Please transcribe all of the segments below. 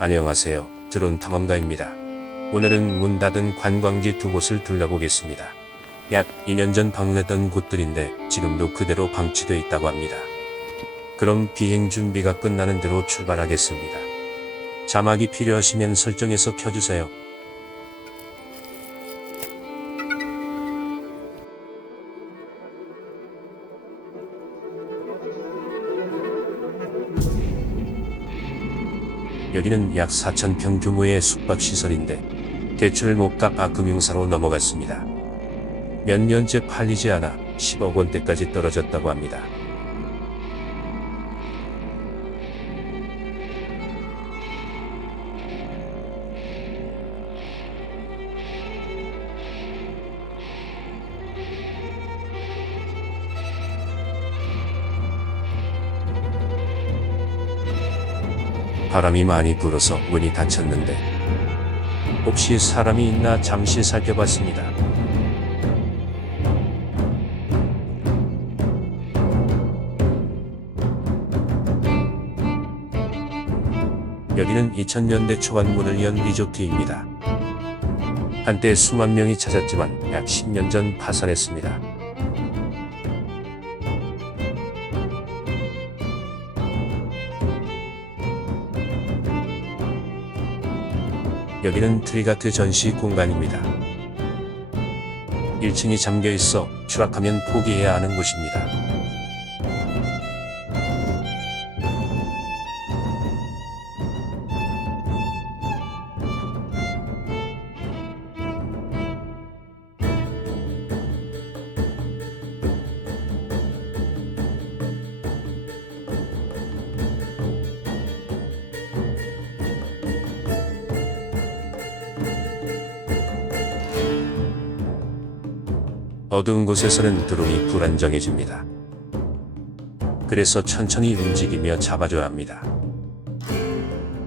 안녕하세요. 드론 탐험가입니다. 오늘은 문 닫은 관광지 두 곳을 둘러보겠습니다. 약 2년 전 방문했던 곳들인데 지금도 그대로 방치되어 있다고 합니다. 그럼 비행 준비가 끝나는 대로 출발하겠습니다. 자막이 필요하시면 설정에서 켜주세요. 여기는 약 4,000평 규모의 숙박시설인데 대출 못 갚아 금융사로 넘어갔습니다. 몇 년째 팔리지 않아 10억 원대까지 떨어졌다고 합니다. 바람이 많이 불어서 문이 닫혔는데 혹시 사람이 있나 잠시 살펴봤습니다. 여기는 2000년대 초반 문을 연 리조트입니다. 한때 수만 명이 찾았지만 약 10년 전 파산했습니다. 여기는 트리가트 전시 공간입니다. 1층이 잠겨 있어 추락하면 포기해야 하는 곳입니다. 어두운 곳에서는 드론이 불안정해집니다. 그래서 천천히 움직이며 잡아줘야 합니다.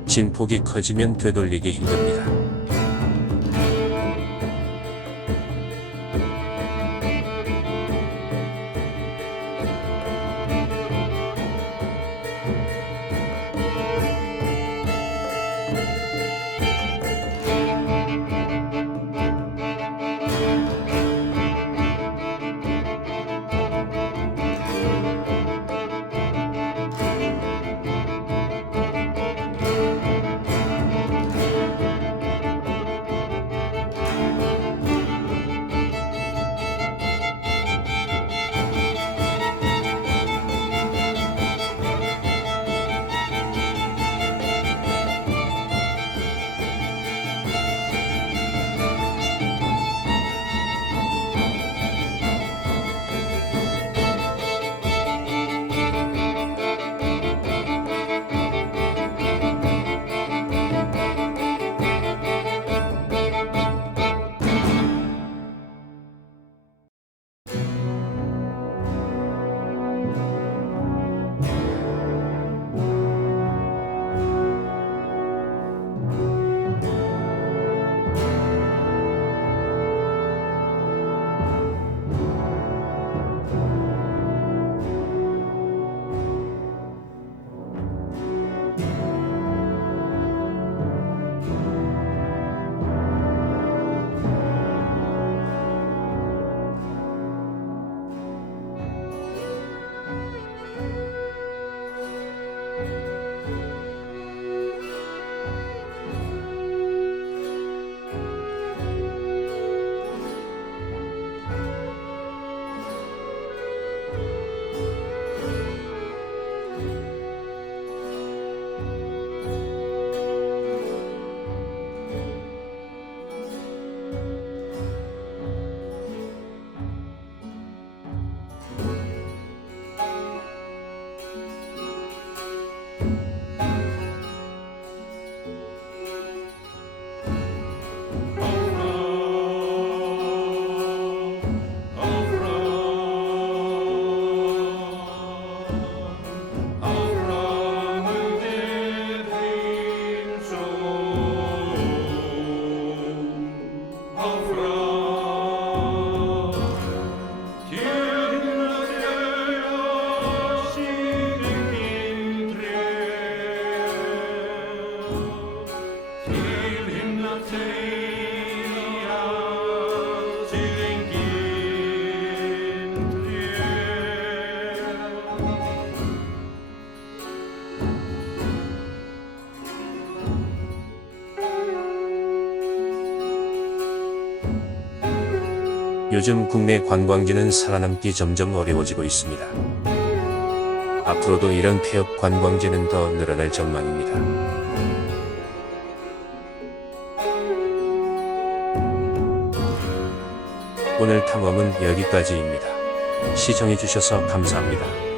진폭이 커지면 되돌리기 힘듭니다. 요즘 국내 관광지는 살아남기 점점 어려워지고 있습니다. 앞으로도 이런 폐업 관광지는 더 늘어날 전망입니다. 오늘 탐험은 여기까지입니다. 시청해주셔서 감사합니다.